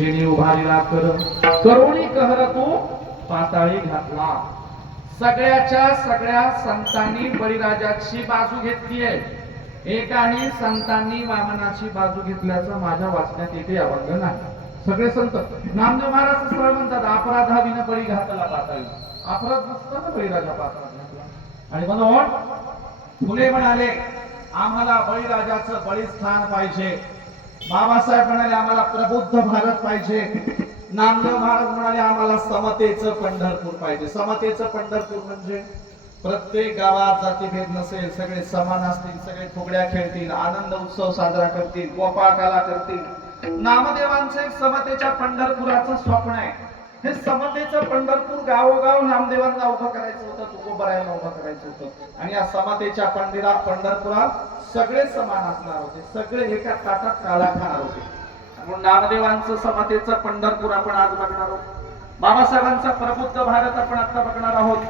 जेणे उभारीला कर करुणी कहर तू पाताळी घातला. सगळ्या संतांनी बळीराजाची बाजू घेतली आहे. एकाही संतांनी वामनाची बाजू घेतल्याचं माझ्या वाचण्यात एकही अभंग नाही. सगळे संत नामदेव महाराज सरळ म्हणतात अपराधाविन बळी घातला पाताळी. अपराध नसताना बळीराजा पाताळात घातला. आणि म्हणून फुले म्हणाले आम्हाला बळीराजाचं बळीस्थान पाहिजे. बाबासाहेब म्हणाले आम्हाला प्रबुद्ध भारत पाहिजे. नामदेव महाराज म्हणाले आम्हाला समतेचं पंढरपूर पाहिजे. समतेचं पंढरपूर म्हणजे प्रत्येक गावात जातीभेद नसेल, सगळे समान असतील, सगळे फुगड्या खेळतील, आनंद उत्सव साजरा करतील, गोपाळकाला करतील. नामदेवांचे समतेच्या पंढरपुराचं स्वप्न आहे. हे समतेचं पंढरपूर गावोगाव नामदेवांना उभं करायचं होतं, तुकोबरायांना उभं करायचं होतं. आणि या समतेच्या पंढरपुरात सगळे समान असणार होते, सगळे एका ताटात काळा खाणार होते. म्हणून नामदेवांचं समतेचं पंढरपूर आपण आज बघणार आहोत. बाबासाहेबांचा प्रबुद्ध भारत आपण आता बघणार आहोत.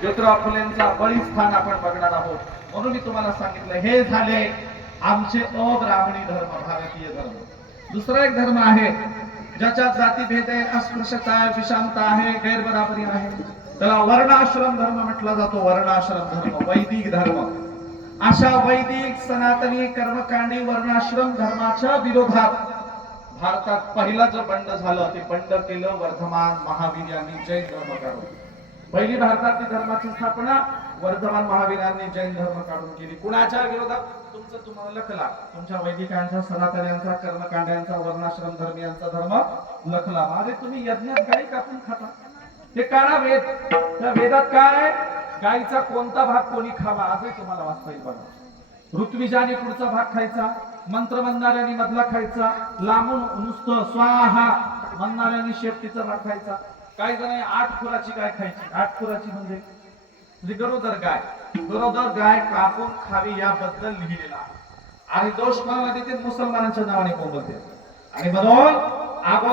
ज्योतिराव फुलेंचा बळीस्थान आपण बघणार आहोत. म्हणून मी तुम्हाला सांगितलं हे झाले आमचे अब्राह्मणी धर्म, भारतीय धर्म. दुसरा एक धर्म आहे ज्याच्यात जातीभेद आहे, अस्पृश्यता आहे, विषमता आहे, गैरबराबरी आहे. त्याला वर्णाश्रम धर्म म्हटला जातो. वर्णाश्रम धर्म, वैदिक धर्म. अशा वैदिक सनातनी कर्मकांडी वर्णाश्रम धर्माच्या विरोधात भारतात पहिला जो बंड झालं ते बंड केलं वर्धमान महावीर यांनी जैन धर्म काढून. पहिली भारतातली धर्माची स्थापना वर्धमान महावीरांनी जैन धर्म काढून केली. कुणाच्या विरोधात? तुमचं तुम्हाला लखला, तुमच्या वैदिकांचा, सनातन्यांचा, कर्मकांड्यांचा, वर्णाश्रम धर्मियांचा धर्म लखला. अरे तुम्ही यज्ञात गाई कापून खाता, ते काढा वेद. त्या वेदात काय गाईचा कोणता भाग कोणी खावा आजही तुम्हाला वाचता येईल बघा. ऋत्विजाने पुढचा भाग खायचा, मंत्र म्हणणाऱ्यांनी मधला खायचा, लांबून नुसतं स्वाहा म्हणणाऱ्यांनी शेपटीचा भाग खायचा. काही जण 8 खुराची गाय खायची. 8 खुराची म्हणजे गरोदर गाय. गरोदर गाय कापून खावी याबद्दल लिहिलेला आहे. आणि दोष कोणाला देते? मुसलमानांच्या नावाने कोंबलते. आणि म्हणून अगोदर